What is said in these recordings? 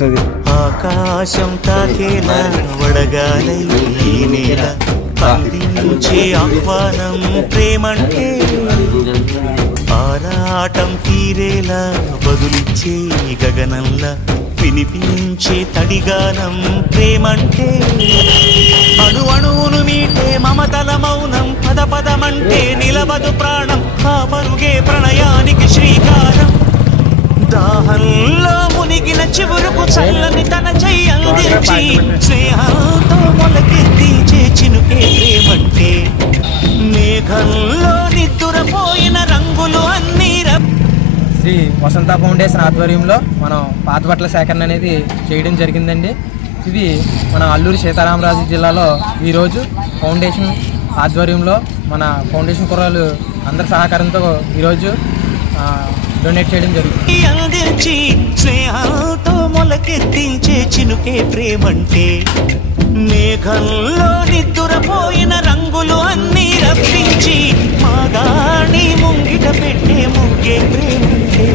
వస్తుంది. ఆకాశం తాకేలా వడగాలై నేల అందించే ఆహ్వానం ప్రేమంటే, ఆరాటం తీరేలా బదులిచ్చే గగనంలా వినిపించే తడిగానం ప్రేమంటే, అణు అణువును మీటే మమతల మౌనం పద పదమంటే నిలవదు ప్రాణం, ఆ పరుగే ప్రణయానికి శ్రీకారం. దాహంలో మునిగిన చివురుకు చల్లని తన చెయ్యందించి స్నేహంతో మొలకెత్తించే చినుకే ప్రేమంటే, మేఘంలో నిద్దురపోయిన రంగులు అన్నీ. శ్రీ వసంత ఫౌండేషన్ ఆధ్వర్యంలో మనం పాత బట్టల సేకరణ అనేది చేయడం జరిగిందండి. ఇది మన అల్లూరి సీతారామరాజు జిల్లాలో ఈరోజు ఫౌండేషన్ ఆధ్వర్యంలో మన ఫౌండేషన్ కుర్రాలు అందరి సహకారంతో ఈరోజు డొనేట్ చేయడం జరిగింది. అందించి స్నేహంతో మొలకెత్తించే చినుకే ప్రేమంటే, మేఘంలో నిద్దురపోయిన రంగులు అన్నీ రప్పించి మాగాణి ముంగిట పెట్టే ముగ్గే ప్రేమంటే.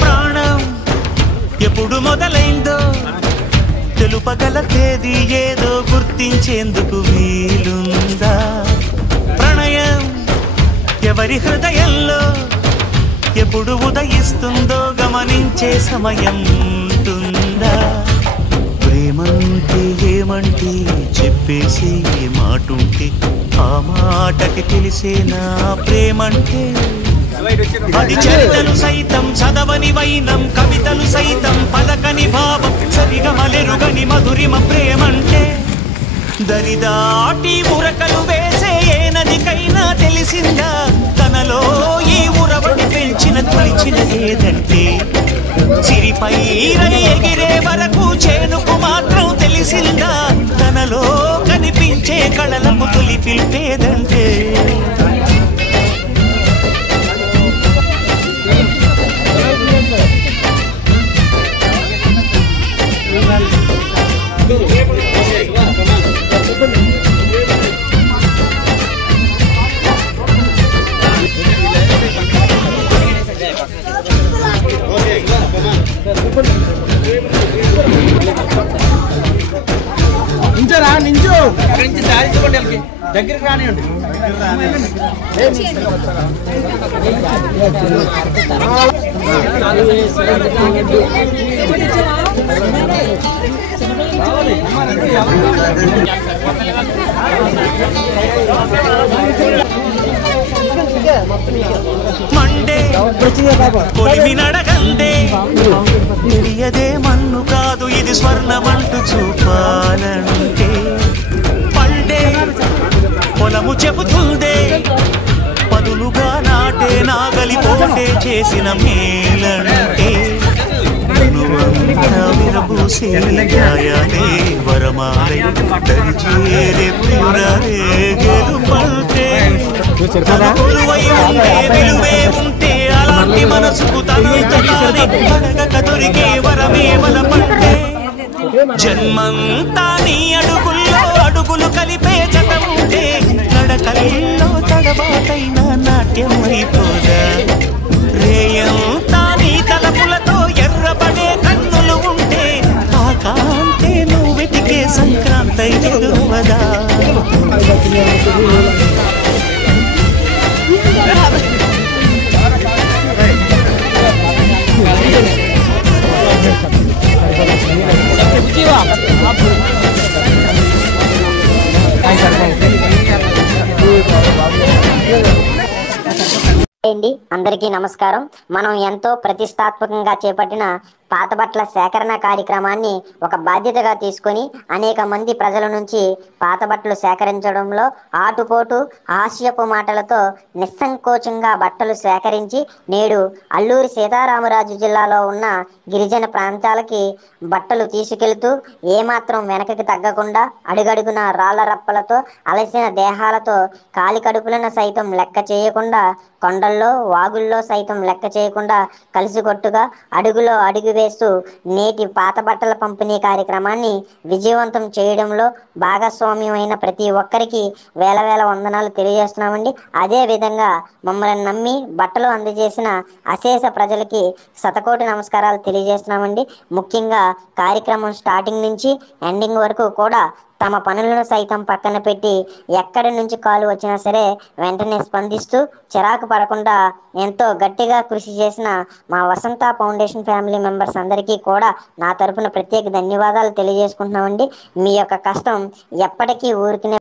ప్రాణం ఎప్పుడు మొదలైందో తెలుపగల తేదీ ఏదో గుర్తించేందుకు వీలుందా? ప్రణయం ఎవరి హృదయంలో ఎప్పుడు ఉదయిస్తుందో గమనించే సమయం ఉంటుందా? ప్రేమంటే ఏమంటే చెప్పేసి మాటుంటే ఆ మాటకి తెలిసేనా ప్రేమంటే? అది చరితలు సైతం చదవని వైనం, కవితలు సైతం పలకని భావం, సరిగమలెరుగని మధురిమ ప్రేమంటే. దరిదాటి ఉరకలు వేసే ఏ నదికైనా తెలిసిందా తనలో ఈ ఉరవడి పెంచిన తొలిచిన ఏదంటే? సిరిపై ఎగిరే వరకు చేనుకు మాత్రం తెలిసిందా తనలో కనిపించే కళలకు తొలి పిలిపేదంటే? నించోరా నించో అక్కడి నుంచి దారించుకోండి, వాళ్ళకి దగ్గరికి రానివ్వండి. మండే కొలిమి నడగందే తెలియదే మన్ను కాదు ఇది స్వర్ణమంటూ చూపాలంటే. పండే పొలము చెబుతుందే పదులుగా నాటే నాగలి పోటే చేసిన మేలంటే. విరబూసే గాయాలే వరమాలే దరిచేరే ప్రియురాలే గెలుపంటే. కొలువై ఉంటే విలువే ఉంటే అలాంటి మనసుకు తనంత తానే అడగక దొరికే వరమే వలపంటే. జన్మంతా నీ అడుగుల్లో అడుగులు కలిపే జతముంటే నడకల్లో తడబాటైన నాట్యం అయిపోదా? రేయంతా నీ తలపులతో ఎర్రబడే కన్నులు ఉంటే ఆ కాంతే నువ్వు వెతికే సంక్రాంతి ఎదురువదా? అందరికీ నమస్కారం. మనం ఎంతో ప్రతిష్టాత్మకంగా చేపట్టిన పాత బట్టల సేకరణ కార్యక్రమాన్ని ఒక బాధ్యతగా తీసుకొని అనేక మంది ప్రజల నుంచి పాత బట్టలు సేకరించడంలో ఆటుపోటు హాస్యపు మాటలతో నిస్సంకోచంగా బట్టలు సేకరించి నేడు అల్లూరి సీతారామరాజు జిల్లాలో ఉన్న గిరిజన ప్రాంతాలకి బట్టలు తీసుకెళ్తూ ఏమాత్రం వెనకకి తగ్గకుండా అడుగడుగున రాళ్ల రప్పలతో అలసిన దేహాలతో కాలి కడుపులను సైతం లెక్క చేయకుండా కొండల్లో వాగుల్లో సైతం లెక్క చేయకుండా కలిసికొట్టుగా అడుగులో అడుగు వేస్తూ నేటి పాత బట్టల పంపిణీ కార్యక్రమాన్ని విజయవంతం చేయడంలో భాగస్వామ్యమైన ప్రతి ఒక్కరికి వేల వేల వందనాలు తెలియజేస్తున్నామండి. అదే విధంగా మమ్మల్ని నమ్మి బట్టలు అందజేసిన అశేష ప్రజలకి శతకోటి నమస్కారాలు తెలియజేస్తున్నామండి. ముఖ్యంగా కార్యక్రమం స్టార్టింగ్ నుంచి ఎండింగ్ వరకు కూడా తమ పనులను సైతం పక్కన పెట్టి ఎక్కడి నుంచి కాలు వచ్చినా సరే వెంటనే స్పందిస్తూ చిరాకు పడకుండా ఎంతో గట్టిగా కృషి చేసిన మా వసంత ఫౌండేషన్ ఫ్యామిలీ మెంబర్స్ అందరికీ కూడా నా తరపున ప్రత్యేక ధన్యవాదాలు తెలియజేసుకుంటున్నామండి. మీ యొక్క కష్టం ఎప్పటికీ ఊరికనే